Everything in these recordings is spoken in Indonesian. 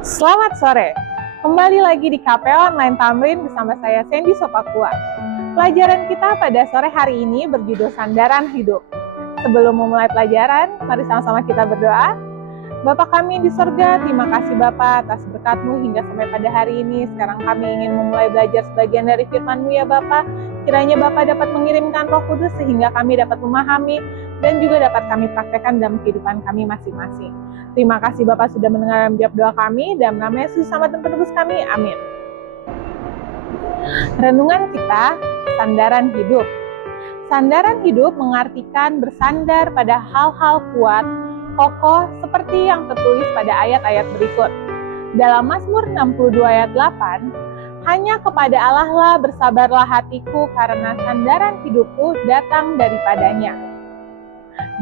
Selamat sore, kembali lagi di KPO Online Tamrin bersama saya Sandy Sopakua. Pelajaran kita pada sore hari ini berjudul Sandaran Hidup. Sebelum memulai pelajaran, mari sama-sama kita berdoa. Bapa kami di sorga, terima kasih Bapa atas berkat-Mu hingga sampai pada hari ini. Sekarang kami ingin memulai belajar sebagian dari firman-Mu ya Bapa. Kiranya Bapa dapat mengirimkan Roh Kudus sehingga kami dapat memahami dan juga dapat kami praktekkan dalam kehidupan kami masing-masing. Terima kasih Bapak sudah mendengar dan menjawab doa kami, dan nama Yesus sama dan penebus kami, amin. Renungan kita, sandaran hidup. Sandaran hidup mengartikan bersandar pada hal-hal kuat, kokoh, seperti yang tertulis pada ayat-ayat berikut. Dalam Mazmur 62 ayat 8, hanya kepada Allah lah bersabarlah hatiku, karena sandaran hidupku datang daripadanya.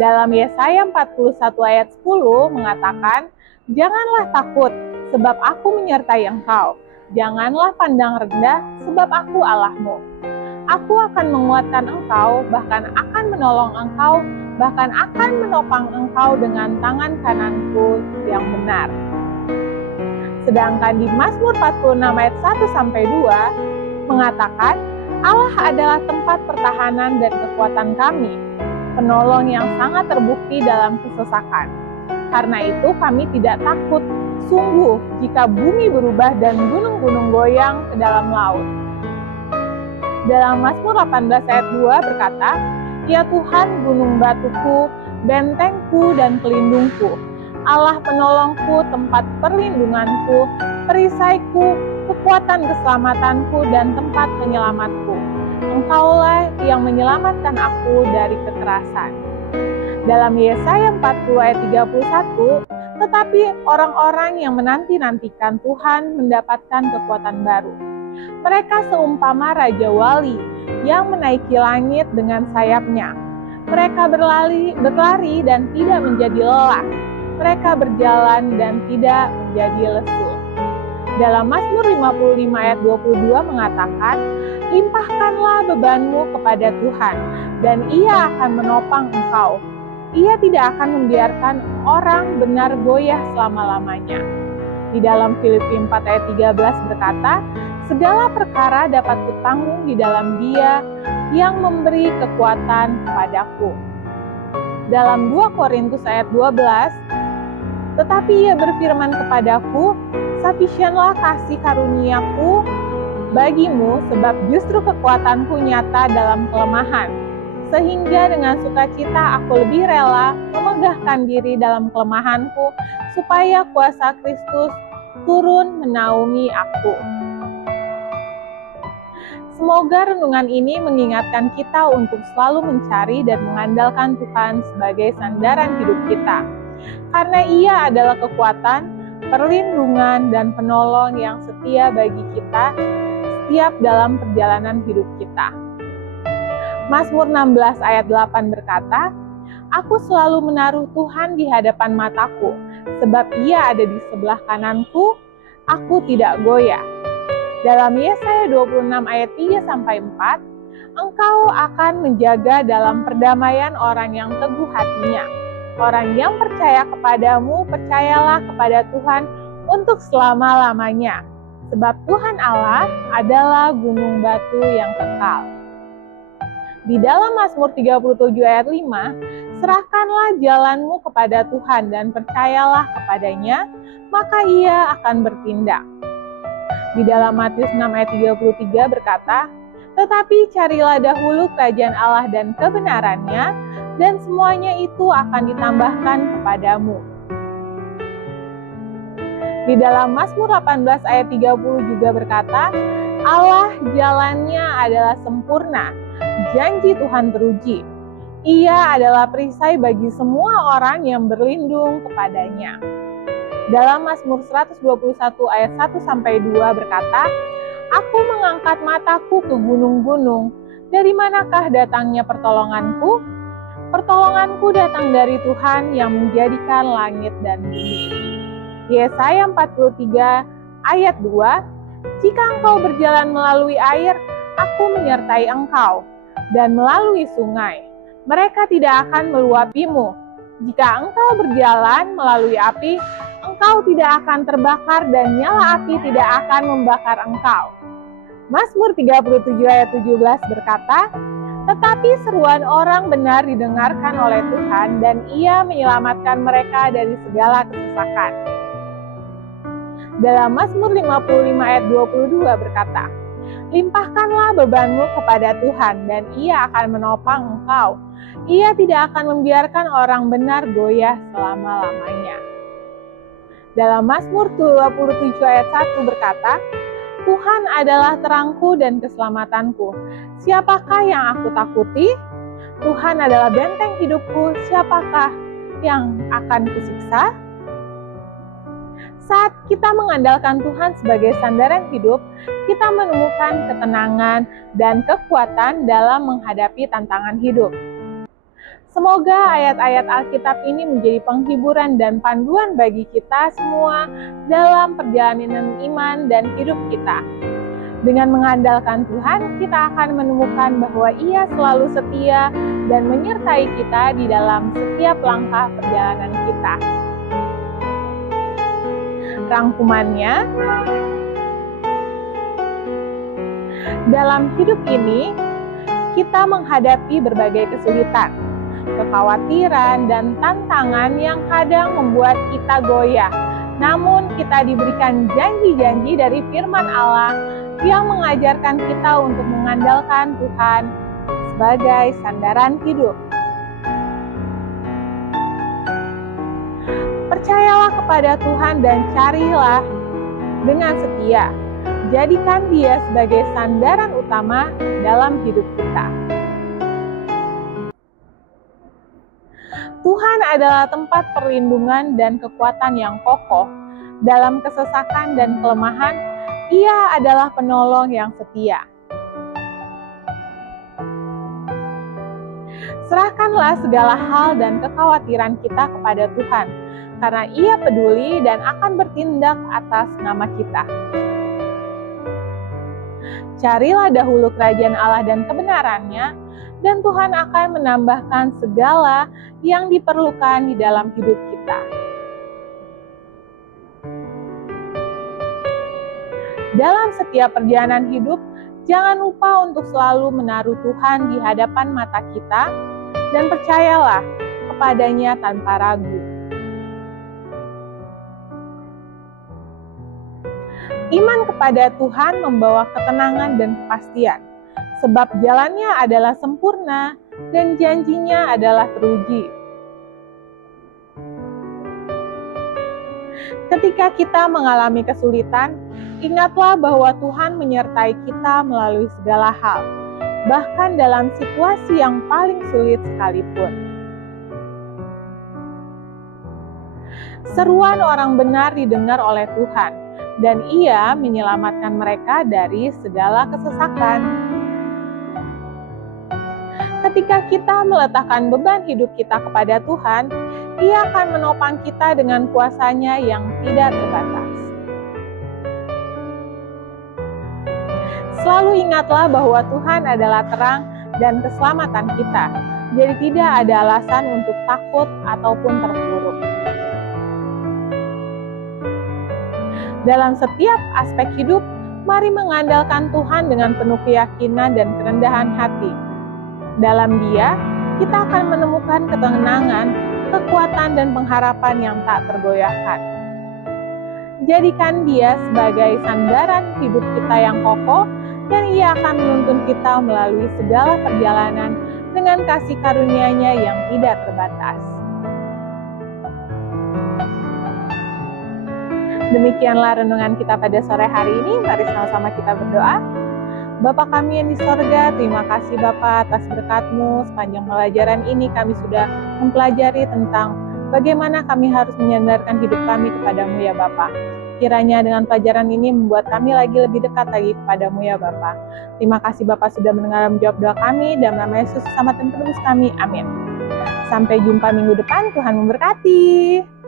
Dalam Yesaya 41 ayat 10 mengatakan, janganlah takut, sebab aku menyertai engkau. Janganlah pandang rendah, sebab aku Allahmu. Aku akan menguatkan engkau, bahkan akan menolong engkau, bahkan akan menopang engkau dengan tangan kananku yang benar. Sedangkan di Mazmur 46 ayat 1-2 mengatakan, Allah adalah tempat pertahanan dan kekuatan kami, penolong yang sangat terbukti dalam kesesakan. Karena itu kami tidak takut, sungguh jika bumi berubah dan gunung-gunung goyang ke dalam laut. Dalam Mazmur 18 ayat 2 berkata, ya Tuhan gunung batuku, bentengku dan pelindungku, Allah penolongku, tempat perlindunganku, perisaiku, kekuatan keselamatanku dan tempat penyelamatku. Engkaulah yang menyelamatkan aku dari kekerasan. Dalam Yesaya 40 ayat 31, tetapi orang-orang yang menanti-nantikan Tuhan mendapatkan kekuatan baru. Mereka seumpama Raja Wali yang menaiki langit dengan sayapnya. Mereka berlari dan tidak menjadi lelah. Mereka berjalan dan tidak menjadi lesu. Dalam Mazmur 55 ayat 22 mengatakan, limpahkanlah bebanmu kepada Tuhan, dan Ia akan menopang engkau. Ia tidak akan membiarkan orang benar goyah selama-lamanya. Di dalam Filipi 4 ayat 13 berkata, segala perkara dapat kutanggung di dalam Dia yang memberi kekuatan kepadaku. Dalam 2 Korintus ayat 12, tetapi Ia berfirman kepadaku, sufisienlah kasih karuniaku bagimu, sebab justru kekuatanku nyata dalam kelemahan. Sehingga dengan sukacita aku lebih rela memegahkan diri dalam kelemahanku, supaya kuasa Kristus turun menaungi aku. Semoga renungan ini mengingatkan kita untuk selalu mencari dan mengandalkan Tuhan sebagai sandaran hidup kita. Karena Ia adalah kekuatan, perlindungan, dan penolong yang setia bagi kita setiap dalam perjalanan hidup kita. Mazmur 16 ayat 8 berkata, aku selalu menaruh Tuhan di hadapan mataku, sebab Ia ada di sebelah kananku, aku tidak goyah. Dalam Yesaya 26 ayat 3-4, engkau akan menjaga dalam perdamaian orang yang teguh hatinya. Orang yang percaya kepadamu, percayalah kepada Tuhan untuk selama-lamanya. Sebab Tuhan Allah adalah gunung batu yang kekal. Di dalam Mazmur 37 ayat 5, serahkanlah jalanmu kepada Tuhan dan percayalah kepadanya, maka Ia akan bertindak. Di dalam Matius 6 ayat 33 berkata, tetapi carilah dahulu kerajaan Allah dan kebenarannya, dan semuanya itu akan ditambahkan kepadamu. Di dalam Mazmur 18 ayat 30 juga berkata, Allah jalannya adalah sempurna, janji Tuhan teruji. Ia adalah perisai bagi semua orang yang berlindung kepadanya. Dalam Mazmur 121 ayat 1-2 berkata, aku mengangkat mataku ke gunung-gunung, dari manakah datangnya pertolonganku? Pertolonganku datang dari Tuhan yang menjadikan langit dan bumi. Yesaya 43 ayat 2, jika engkau berjalan melalui air, aku menyertai engkau, dan melalui sungai, mereka tidak akan meluapimu. Jika engkau berjalan melalui api, engkau tidak akan terbakar dan nyala api tidak akan membakar engkau. Mazmur 37 ayat 17 berkata, tetapi seruan orang benar didengarkan oleh Tuhan dan Ia menyelamatkan mereka dari segala kesesakan. Dalam Mazmur 55 ayat 22 berkata, limpahkanlah bebanmu kepada Tuhan dan Ia akan menopang engkau. Ia tidak akan membiarkan orang benar goyah selama-lamanya. Dalam Mazmur 27 ayat 1 berkata, Tuhan adalah terangku dan keselamatanku. Siapakah yang aku takuti? Tuhan adalah benteng hidupku. Siapakah yang akan kusiksa? Saat kita mengandalkan Tuhan sebagai sandaran hidup, kita menemukan ketenangan dan kekuatan dalam menghadapi tantangan hidup. Semoga ayat-ayat Alkitab ini menjadi penghiburan dan panduan bagi kita semua dalam perjalanan iman dan hidup kita. Dengan mengandalkan Tuhan, kita akan menemukan bahwa Ia selalu setia dan menyertai kita di dalam setiap langkah perjalanan kita. Rangkumannya, dalam hidup ini, kita menghadapi berbagai kesulitan, kekhawatiran, dan tantangan yang kadang membuat kita goyah. Namun kita diberikan janji-janji dari firman Allah yang mengajarkan kita untuk mengandalkan Tuhan sebagai sandaran hidup. Percayalah kepada Tuhan dan carilah dengan setia. Jadikan Dia sebagai sandaran utama dalam hidup kita. Tuhan adalah tempat perlindungan dan kekuatan yang kokoh. Dalam kesesakan dan kelemahan, Ia adalah penolong yang setia. Serahkanlah segala hal dan kekhawatiran kita kepada Tuhan, karena Ia peduli dan akan bertindak atas nama kita. Carilah dahulu kerajaan Allah dan kebenarannya, dan Tuhan akan menambahkan segala yang diperlukan di dalam hidup kita. Dalam setiap perjalanan hidup, jangan lupa untuk selalu menaruh Tuhan di hadapan mata kita dan percayalah kepadanya tanpa ragu. Iman kepada Tuhan membawa ketenangan dan kepastian, sebab jalannya adalah sempurna dan janjinya adalah teruji. Ketika kita mengalami kesulitan, ingatlah bahwa Tuhan menyertai kita melalui segala hal, bahkan dalam situasi yang paling sulit sekalipun. Seruan orang benar didengar oleh Tuhan, dan Ia menyelamatkan mereka dari segala kesesakan. Ketika kita meletakkan beban hidup kita kepada Tuhan, Ia akan menopang kita dengan kuasa-Nya yang tidak terbatas. Selalu ingatlah bahwa Tuhan adalah terang dan keselamatan kita, jadi tidak ada alasan untuk takut ataupun terpuruk. Dalam setiap aspek hidup, mari mengandalkan Tuhan dengan penuh keyakinan dan kerendahan hati. Dalam Dia, kita akan menemukan ketenangan, kekuatan, dan pengharapan yang tak tergoyahkan. Jadikan Dia sebagai sandaran hidup kita yang kokoh, dan Ia akan menuntun kita melalui segala perjalanan dengan kasih karunia-Nya yang tidak terbatas. Demikianlah renungan kita pada sore hari ini. Mari sama-sama kita berdoa. Bapa kami yang di sorga, terima kasih Bapa atas berkat-Mu. Sepanjang pelajaran ini kami sudah mempelajari tentang bagaimana kami harus menyandarkan hidup kami kepadamu ya Bapa. Kiranya dengan pelajaran ini membuat kami lagi lebih dekat lagi kepadamu ya Bapa. Terima kasih Bapa sudah mendengar menjawab doa kami. Dalam nama Yesus, selamat dan penebus kami. Amin. Sampai jumpa minggu depan. Tuhan memberkati.